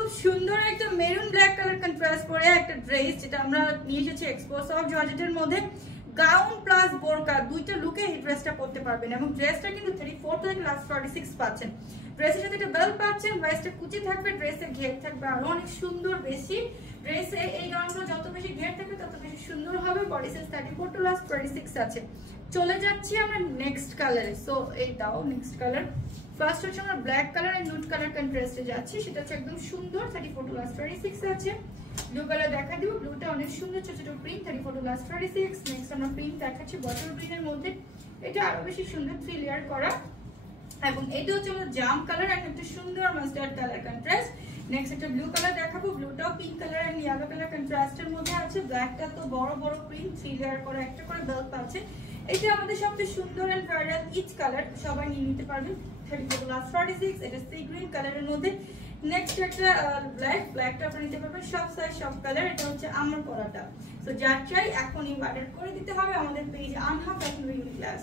খুব সুন্দর একটা মেরুন ব্ল্যাক কালার কন্ট্রাস্ট করে একটা ড্রেস, যেটা আমরা নিয়ে এসেছি এক্সপোজ অফ জর্জেটের মধ্যে। গাউন প্লাস বোরকা দুইটা লুকে এই ড্রেসটা পরতে পারবেন, এবং ড্রেসটা কিন্তু 34 থেকে লাস্ট 46 পাচ্ছেন। ড্রেসের সাথে একটা বেল্ট পাচ্ছেন, ওয়েস্টে কুচি থাকবে, ড্রেসে ঘের থাকবে আরো অনেক সুন্দর বেশি। ড্রেসে এই গাউনগুলো যত বেশি ঘের থাকবে তত বেশি সুন্দর হবে। বডি সাইজ 34 টু লাস্ট 26 আছে। চলে যাচ্ছি আমরা নেক্সট কালারে। সো এই দাও নেক্সট কালার। ফার্স্ট হচ্ছে আমরা ব্ল্যাক কালার আর নুড কালার কন্ট্রাস্টে যাচ্ছি, সেটা হচ্ছে একদম সুন্দর 34 টু লাস্ট 26 আছে। ব্লু কালার দেখা দিব, ব্লুটা অনেক সুন্দর ছোট ছোট প্রিন্ট 34 টু লাস্ট 26। নেক্সট আমরা প্রিন্ট দেখাচ্ছি বটল গ্রিনের মধ্যে, এটা আরো বেশি সুন্দর 3 লেয়ার করা, এবং এটা হচ্ছে আমাদের জাম কালার আর একটা সুন্দর মাস্টার্ড কালার কন্ট্রাস্ট। নেক্সট একটা ব্লু কালার দেখাবো, ব্লুটাও pink colour and yellow colour কন্ট্রাস্টের মধ্যে আছে। ব্ল্যাকটা তো বড় বড় প্রিন্ট 3 লেয়ার করা, একটা করে বেল্ট আছে। এটা আমাদের সবচেয়ে সুন্দর এন্ড ভাইরাল ইচ কালার, সবাই নিয়ে নিতে পারবেন 34 টু লাস্ট 46। এটা সি গ্রিন কালারের মধ্যে। নেক্সট একটা ব্ল্যাকটা আপনারা নিতে পারবেন সব সাইজ সব কালার। এটা হচ্ছে আমার পরাটা। সো যার চাই এখনই অর্ডার করে দিতে হবে আমাদের পেজে আনহা ফ্যাশন উইক ক্লাস।